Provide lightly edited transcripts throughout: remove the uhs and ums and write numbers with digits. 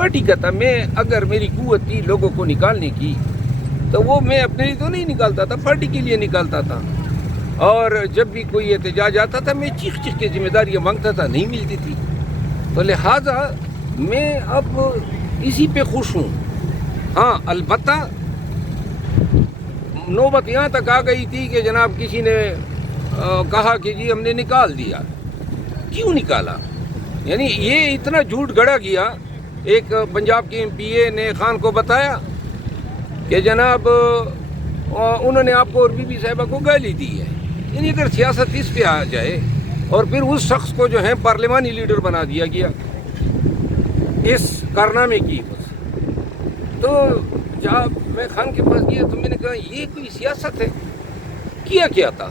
Party کا تھا. میں اگر میری قوت تھی لوگوں کو نکالنے کی تو وہ میں اپنے لیے تو نہیں نکالتا تھا, پارٹی کے لیے نکالتا تھا. اور جب بھی کوئی احتجاج آتا تھا میں چیخ چیخ کے ذمہ داریاں مانگتا تھا, نہیں ملتی تھی. تو لہٰذا میں اب اسی پہ خوش ہوں. ہاں البتہ نوبت یہاں تک آ گئی تھی کہ جناب کسی نے کہا کہ جی ہم نے نکال دیا. کیوں نکالا؟ یعنی یہ اتنا جھوٹ گڑا گیا. ایک پنجاب کے MP نے خان کو بتایا کہ جناب انہوں نے آپ کو اور بی بی صاحبہ کو گالی دی ہے. یعنی اگر سیاست اس پہ آ جائے اور پھر اس شخص کو جو ہے پارلیمانی لیڈر بنا دیا گیا اس کارنامے کی بس. تو جب میں خان کے پاس گیا تو میں نے کہا یہ کوئی سیاست ہے؟ کیا تھا؟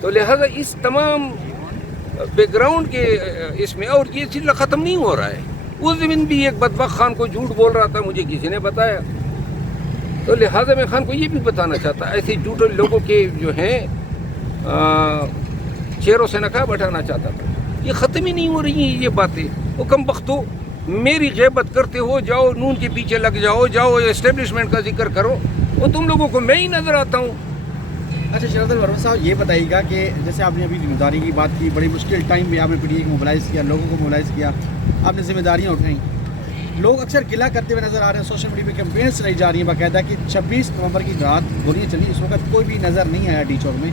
تو لہذا اس تمام بیک گراؤنڈ کے اس میں اور یہ سلسلہ ختم نہیں ہو رہا ہے. اس دن بھی ایک بدبخت خان کو جھوٹ بول رہا تھا, مجھے کسی نے بتایا. تو لہٰذا میں خان کو یہ بھی بتانا چاہتا ایسے جھوٹے لوگوں کے جو ہیں چہروں سے نقاب ہٹانا چاہتا تھا. یہ ختم ہی نہیں ہو رہی ہیں یہ باتیں. وہ کم بختو میری غیبت کرتے ہو, جاؤ نون کے پیچھے لگ جاؤ اسٹیبلشمنٹ کا ذکر کرو, وہ تم لوگوں کو میں ہی نظر آتا ہوں. اچھا شرد الورما صاحب یہ بتائیے گا کہ جیسے آپ نے ابھی ذمہ داری کی بات کی, بڑی مشکل ٹائم میں آپ نے PTI کو موبلائز کیا, لوگوں کو موبلائز کیا, آپ نے ذمہ داریاں اٹھائیں. لوگ اکثر گلہ کرتے ہوئے نظر آ رہے ہیں, سوشل میڈیا پہ کیمپینس چلائی جا رہی ہیں باقاعدہ کہ 26 نومبر کی رات گولیاں چلی, اس وقت کوئی بھی نظر نہیں آیا ڈی چوک میں.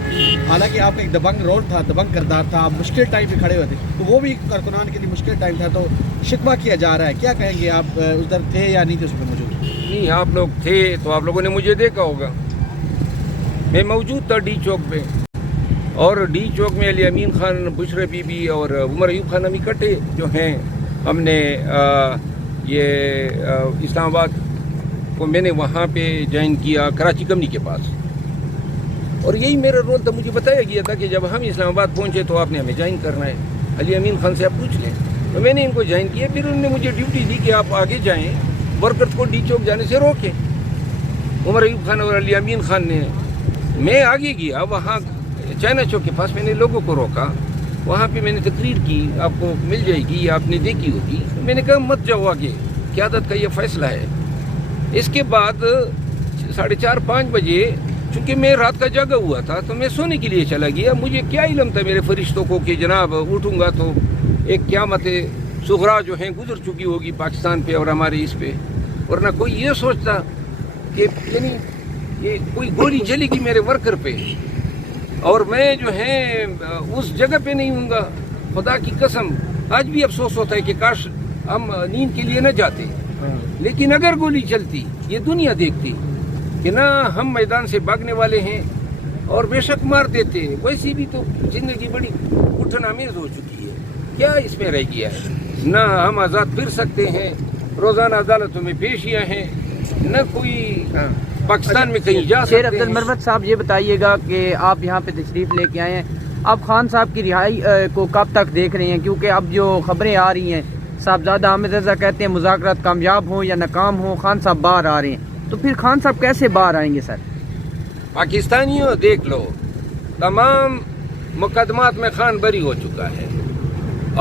حالانکہ آپ کا ایک دبنگ رول تھا, دبنگ کردار تھا, آپ مشکل ٹائم پہ کھڑے ہوئے تھے, تو وہ بھی کارکنان کے لیے مشکل ٹائم تھا. تو شکوہ کیا جا رہا ہے, کیا کہیں گے آپ ادھر تھے یا نہیں تھے اس پہ موجود؟ نہیں, آپ لوگ تھے تو آپ لوگوں نے مجھے دیکھا ہوگا. میں موجود تھا ڈی چوک پہ, اور ڈی چوک میں علی امین خان, بشرا بی بی اور عمر ایوب خان ہم اکٹھے جو ہیں, ہم نے یہ اسلام آباد کو میں نے وہاں پہ جوائن کیا کراچی کمنی کے پاس. اور یہی میرا رول تھا. مجھے بتایا گیا تھا کہ جب ہم اسلام آباد پہنچے تو آپ نے ہمیں جوائن کرنا ہے, علی امین خان سے آپ پوچھ لیں. تو میں نے ان کو جوائن کیا. پھر انہوں نے مجھے ڈیوٹی دی کہ آپ آگے جائیں, ورکرز کو ڈی چوک جانے سے روکیں. عمر ایوب خان اور علی امین خان نے, میں آگے گیا وہاں چائنا چوک کے پاس, میں نے لوگوں کو روکا. وہاں پہ میں نے تقریر کی, آپ کو مل جائے گی, آپ نے دیکھی ہوگی. میں نے کہا مت جاؤ آگے, قیادت کا یہ فیصلہ ہے. اس کے بعد 4:30-5 بجے, چونکہ میں رات کا جاگا ہوا تھا تو میں سونے کے لیے چلا گیا. مجھے کیا علم تھا میرے فرشتوں کو کہ جناب اٹھوں گا تو ایک قیامت صغریٰ جو ہیں گزر چکی ہوگی پاکستان پہ اور ہمارے اس پہ. ورنہ کوئی یہ سوچتا کہ یعنی یہ کوئی گولی چلے گی میرے ورکر پہ اور میں جو ہے اس جگہ پہ نہیں ہوں گا. خدا کی قسم آج بھی افسوس ہوتا ہے کہ کاش ہم نیند کے لیے نہ جاتے. لیکن اگر گولی چلتی, یہ دنیا دیکھتی کہ نہ ہم میدان سے بھاگنے والے ہیں اور بے شک مار دیتے. ویسی بھی تو زندگی بڑی گھٹن آمیز ہو چکی ہے, کیا اس میں رہ گیا ہے؟ نہ ہم آزاد پھر سکتے ہیں, روزانہ عدالتوں میں پیشیاں ہیں, نہ کوئی پاکستان میں کہیں جا سکتے ہیں. شیر عبد المرود صاحب یہ بتائیے گا کہ آپ یہاں پہ تشریف لے کے آئے ہیں, آپ خان صاحب کی رہائی کو کب تک دیکھ رہے ہیں؟ کیونکہ اب جو خبریں آ رہی ہیں, صاحبزادہ حامد رضا کہتے ہیں مذاکرات کامیاب ہوں یا ناکام ہوں, خان صاحب باہر آ رہے ہیں. تو پھر خان صاحب کیسے باہر آئیں گے سر؟ پاکستانیوں دیکھ لو, تمام مقدمات میں خان بری ہو چکا ہے.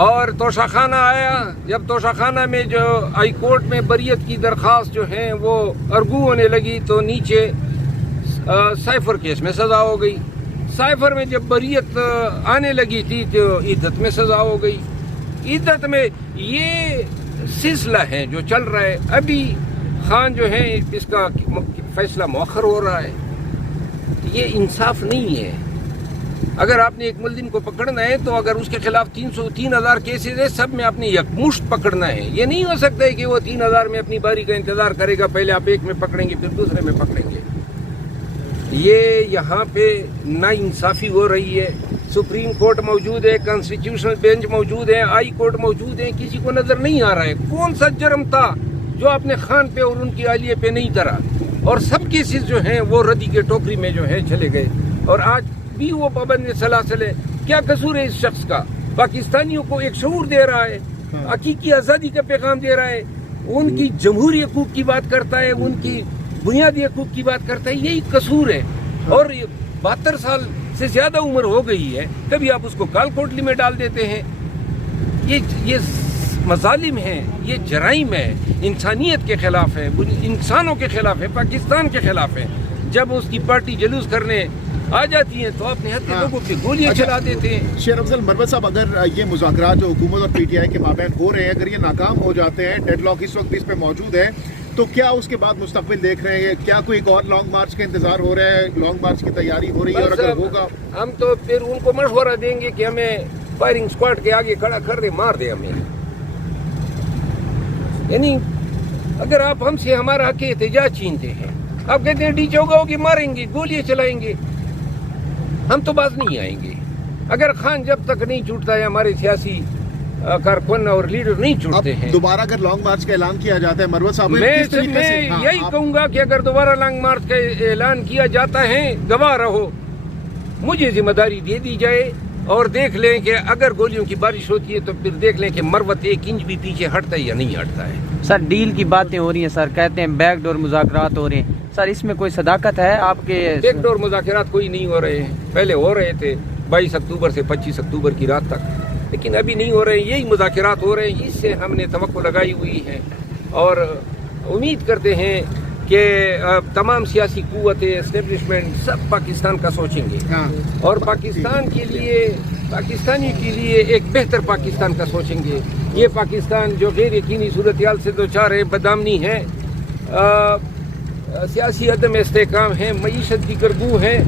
اور توشہ خانہ آیا, جب توشہ خانہ میں جو ہائی کورٹ میں بریت کی درخواست جو ہیں وہ ارگو ہونے لگی تو نیچے سائفر کیس میں سزا ہو گئی. سائفر میں جب بریت آنے لگی تھی تو عدت میں سزا ہو گئی. عدت میں یہ سلسلہ ہے جو چل رہا ہے. ابھی خان جو ہے اس کا فیصلہ مؤخر ہو رہا ہے. یہ انصاف نہیں ہے. اگر آپ نے ایک ملزم کو پکڑنا ہے تو اگر اس کے خلاف 3,000 کیسز ہے, سب میں اپنے یکمشت پکڑنا ہے. یہ نہیں ہو سکتا ہے کہ وہ 3,000 میں اپنی باری کا انتظار کرے گا, پہلے آپ ایک میں پکڑیں گے پھر دوسرے میں پکڑیں گے. یہ یہاں پہ نا انصافی ہو رہی ہے. سپریم کورٹ موجود ہے, کانسٹیٹیوشنل بینچ موجود ہے, ہائی کورٹ موجود ہے, کسی کو نظر نہیں آ رہا ہے کون سا جرم تھا جو آپ نے خان پہ اور ان کی اہلیہ پہ نہیں کرا. اور سب کیسز جو ہیں وہ ردی کے ٹوکری میں جو ہے چلے گئے, اور آج بھی وہ پابند سلاسل ہے. کیا قصور ہے اس شخص کا؟ پاکستانیوں کو ایک شعور دے رہا ہے, حقیقی آزادی کا پیغام دے رہا ہے, ان کی جمہوری حقوق کی بات کرتا ہے, ان کی بنیادی حقوق کی بات کرتا ہے. یہی قصور ہے. اور 72 سال سے زیادہ عمر ہو گئی ہے, کبھی آپ اس کو کال کوٹلی میں ڈال دیتے ہیں. یہ مظالم ہیں، یہ جرائم ہے، انسانیت کے خلاف ہے، انسانوں کے خلاف ہے، پاکستان کے خلاف ہے. جب اس کی پارٹی جلوس کرنے آ جاتی ہیں تو اپنے حد کے لوگوں پہ گولیاں چلا دیتے ہیں. شیر افضل مروت صاحب، اگر یہ مذاکرات جو حکومت اور پی ٹی آئی کے مابین ہو رہے ہیں اگر یہ ناکام ہو جاتے ہیں، ڈیڈ لاک اس وقت بھی اس پہ موجود ہے، تو کیا اس کے بعد مستقبل دیکھ رہے ہیں؟ کیا کوئی ایک اور لانگ مارچ کا انتظار ہو رہا ہے؟ لانگ مارچ کی تیاری ہو رہی ہے؟ اور اگر ہوگا ہم تو پھر ان کو مشورہ دیں گے کہ ہمیں فائرنگ اسکواڈ کے آگے کھڑا کر دے، مار دے ہمیں. یعنی اگر آپ ہم سے ہمارا حق احتجاج چھینتے ہیں، آپ کہتے ہیں ڈی چوگاؤ کی ماریں گے، گولیاں چلائیں گے، ہم تو باز نہیں آئیں گے. اگر خان جب تک نہیں چھوٹتا ہے، ہمارے سیاسی کارکن اور لیڈر نہیں اب چھوٹتے ہیں. دوبارہ اگر لانگ مارچ کا اعلان کیا جاتا ہے مروت صاحب، میں کس طریقے سے یہی کہوں گا کہ اگر دوبارہ لانگ مارچ کا اعلان کیا جاتا ہے، گواہ رہو، مجھے ذمہ داری دے دی جائے اور دیکھ لیں کہ اگر گولیوں کی بارش ہوتی ہے تو پھر دیکھ لیں کہ مروت 1 انچ بھی پیچھے ہٹتا ہے یا نہیں ہٹتا ہے. سر ڈیل کی باتیں ہو رہی ہیں، سر کہتے ہیں بیک ڈور مذاکرات ہو رہے ہیں. سر اس میں کوئی صداقت ہے آپ کے؟ بیک ڈور مذاکرات کوئی نہیں ہو رہے ہیں، پہلے ہو رہے تھے 22 اکتوبر سے 25 اکتوبر کی رات تک، لیکن ابھی نہیں ہو رہے ہیں. یہی مذاکرات ہو رہے ہیں، اس سے ہم نے توقع لگائی ہوئی ہے اور امید کرتے ہیں کہ تمام سیاسی قوتیں، اسٹیبلشمنٹ سب پاکستان کا سوچیں گے اور پاکستان کے لیے، پاکستانی کے لیے ایک بہتر پاکستان کا سوچیں گے. یہ پاکستان جو غیر یقینی صورتحال سے دوچار ہے، بدامنی ہے، سیاسی عدم استحکام ہے، معیشت کی گرگو ہے،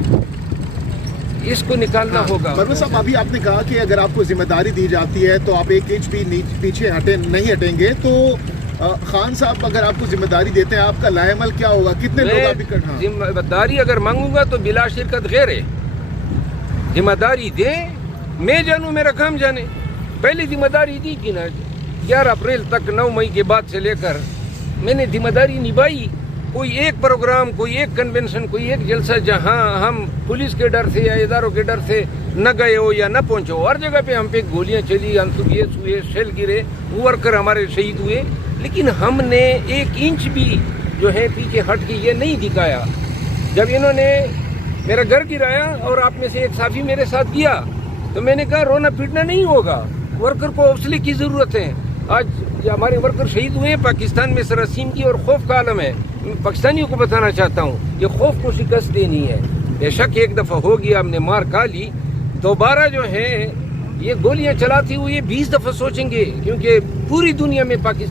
اس کو نکالنا ہوگا. مروت صاحب، ابھی آپ نے کہا کہ اگر آپ کو ذمہ داری دی جاتی ہے تو آپ 1 انچ بھی پیچھے نہیں ہٹیں گے، تو خان صاحب اگر آپ کو ذمہ داری دیتے ہیں آپ کا لائے عمل کیا ہوگا؟ کتنے لوگ آپ میں ذمہ داری اگر مانگوں گا تو بلا شرکت غیر ہے. ذمہ داری دے، میں جانوں، میرا کام جانے. پہلے ذمہ داری دی تھی نا 11 اپریل تک، 9 مئی کے بعد سے لے کر میں نے ذمہ داری نبھائی. کوئی ایک پروگرام، کوئی ایک کنونشن، کوئی ایک جلسہ جہاں ہم پولیس کے ڈر سے یا اداروں کے ڈر سے نہ گئے ہو یا نہ پہنچے ہو، ہر جگہ پہ ہم پہ گولیاں چلی، انسویس ہوئے، شیل گرے، ورکر ہمارے شہید ہوئے، لیکن ہم نے 1 انچ بھی جو ہے پیچھے ہٹ کے یہ نہیں دکھایا. جب انہوں نے میرا گھر گرایا اور آپ میں سے ایک صحافی میرے ساتھ گیا تو میں نے کہا رونا پیٹنا نہیں ہوگا، ورکر کو حوصلے کی ضرورت ہے. آج ہمارے ورکر شہید ہوئے ہیں، پاکستان میں سراسیم کی اور خوف کا عالم ہے. میں پاکستانیوں کو بتانا چاہتا ہوں یہ خوف کو شکست دینی ہے. بے شک ایک دفعہ ہو گیا، ہم نے مار کھا لی، دوبارہ جو ہے یہ گولیاں چلاتے ہوئے 20 دفعہ سوچیں گے، کیونکہ پوری دنیا میں پاکستان